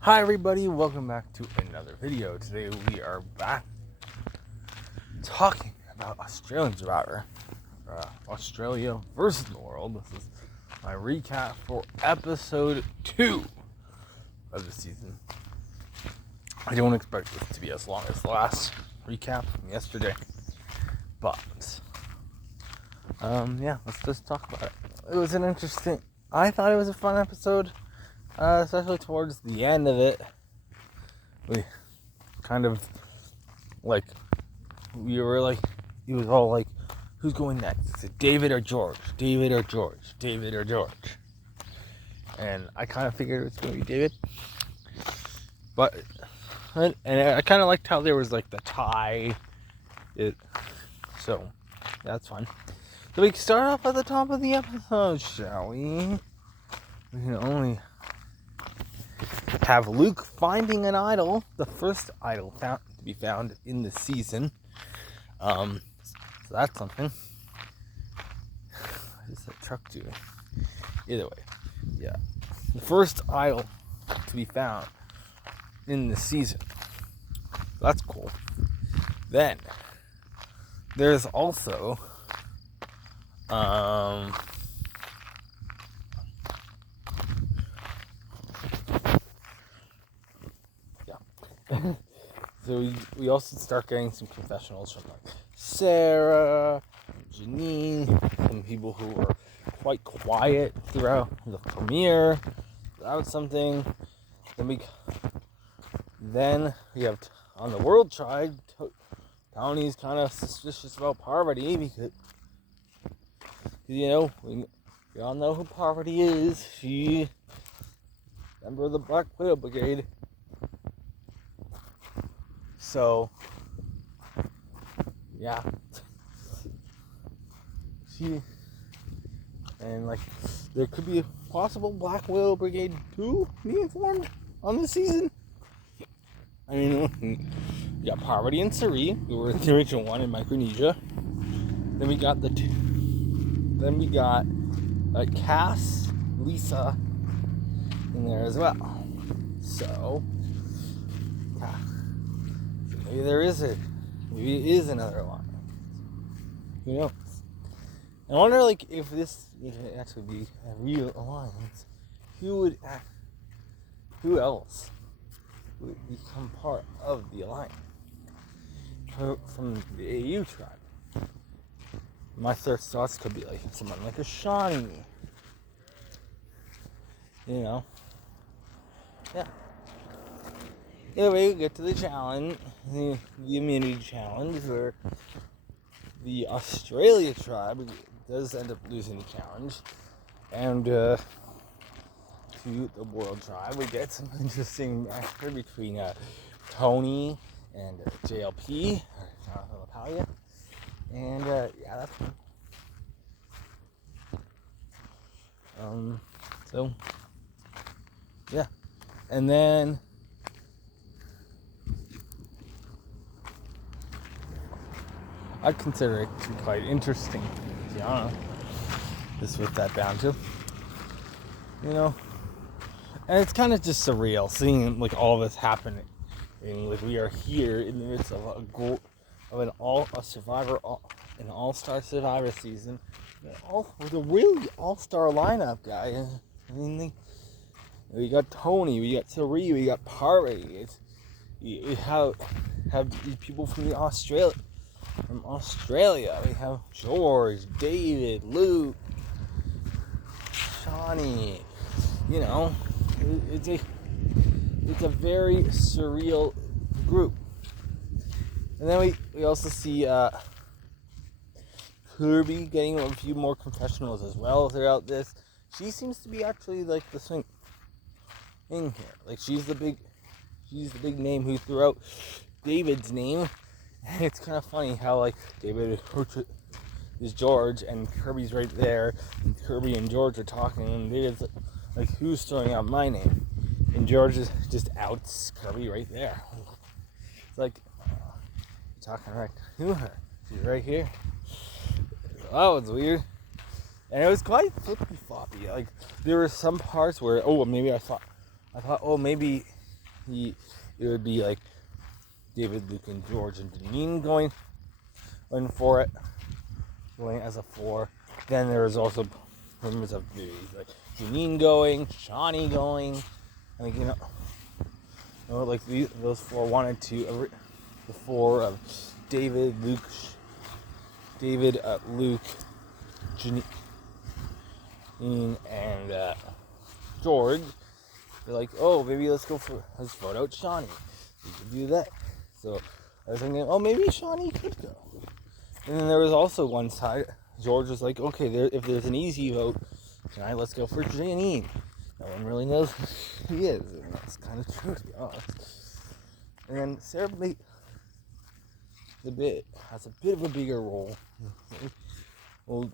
Hi everybody, welcome back to another video. Today we are back talking about Australian Survivor. Australia versus the world. This is my recap for episode 2 of the season. I don't expect this to be as long as the last recap from yesterday. But, let's just talk about it. I thought it was a fun episode. Especially towards the end of it, we kind of he was all like, who's going next? Is it David or George? David or George? David or George? And I kind of figured it was going to be David. And I kind of liked how there was like the tie. So, that's fun. So we can start off at the top of the episode, shall we? We can only have Luke finding an idol, the first idol to be found in the season. So that's something. What is that truck doing? Either way, yeah, the first idol to be found in the season. That's cool. Then there's also so we also start getting some confessionals from like Sarah, Janine, some people who were quite quiet throughout the premiere. That was something. Then we have on the World Tribe, Tony's kind of suspicious about Parvati because we all know who Parvati is. She member of the Black Widow Brigade. So, yeah. There could be a possible Black Widow Brigade 2 being formed on the season. I mean, we got Parvati and Sari, who were in the original one in Micronesia. Then we got Cass, Lisa in there as well. So, maybe maybe it is another alliance. Who knows? I wonder, if this would actually be a real alliance, who else would become part of the alliance from the AU tribe? My first thoughts could be someone like a Shawnee. Yeah. Anyway, we get to the challenge, the immunity challenge, where the Australia tribe does end up losing the challenge, and to the World tribe, we get some interesting banter between Tony and JLP, or Jonathan LaPaglia, and that's fun. And then I consider it to be quite interesting, to be honest, just with that down to, and it's kind of just surreal seeing all this happening. We are here in the midst of an all-star Survivor season, with a really all-star lineup, guy. We got Tony, we got Sari, we got Parvati. We have people from Australia. We have George, David, Luke, Shawnee. It's a very surreal group. And then we also see Kirby getting a few more confessionals as well throughout this. She seems to be actually the swing in here. She's the big name who threw out David's name. And it's kind of funny how David is George and Kirby's right there, and Kirby and George are talking, and David's who's throwing out my name? And George is just outs Kirby right there. It's talking right to her. She's right here. That was weird. And it was quite flippy floppy. There were some parts where maybe I thought maybe it would be like David, Luke, and George and Janine going for it, going as a 4. Then there was also rumors of like Janine going, Shawnee going, like like those 4 wanted to. The 4 of David, Luke, Janine, and George. They're like, oh, maybe let's vote out Shawnee. We could do that. So I was thinking, oh, maybe Shawnee could go. And then there was also one side. George was like, okay, if there's an easy vote tonight, let's go for Janine. No one really knows who he is, and that's kind of true, to be honest. And then Sarah has a bit of a bigger role. Well,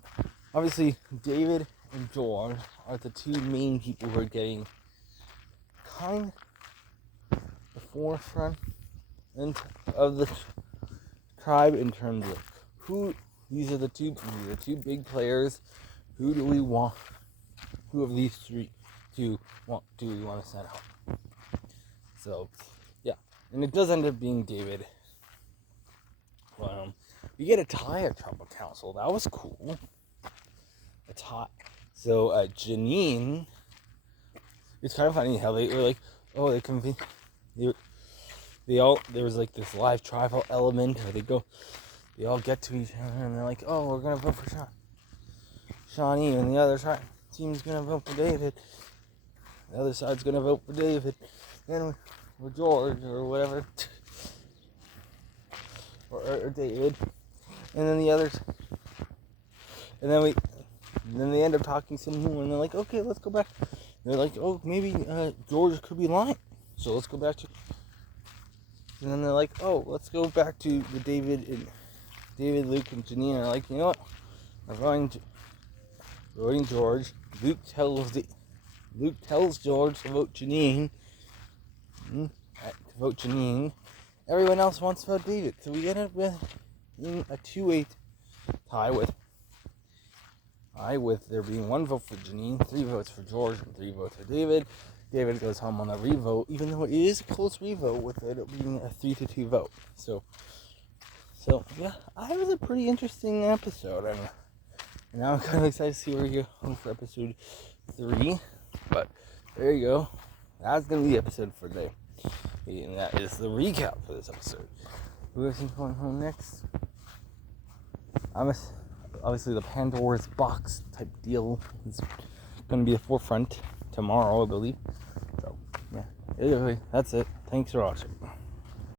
obviously, David and George are the 2 main people who are getting kind of the forefront of the tribe in terms of who. These are the two big players. Who do we want? Who of these 3 do we want to send out? So, yeah, and it does end up being David. We get a tie at Tribal Council. That was cool. A tie. So Janine. It's kind of funny how they were like, oh, they convinced. There was like this live tribal element where they all get to each other and they're like, oh, we're gonna vote for Shawnee, and the other team's gonna vote for David. The other side's gonna vote for David, and or George or whatever, or David, and then the others, and then they end up talking some more, and they're like, okay, let's go back. They're like, oh, maybe George could be lying, so let's go back to. And then they're like, oh, let's go back to the David, Luke, and Janine are like, you know what? I'm voting George. Luke tells George to vote Janine. Everyone else wants to vote David. So we end up with a 2-8 tie with there being 1 vote for Janine, 3 votes for George, and 3 votes for David. David goes home on a revote, even though it is a close revote, with it being a 3-2 vote. So yeah, it was a pretty interesting episode, and now I'm kind of excited to see where we go for episode 3. But there you go. That's gonna be the episode for today, and that is the recap for this episode. Who is going home next? Obviously the Pandora's box type deal is going to be the forefront tomorrow, I believe. So yeah, anyway, that's it. Thanks for watching.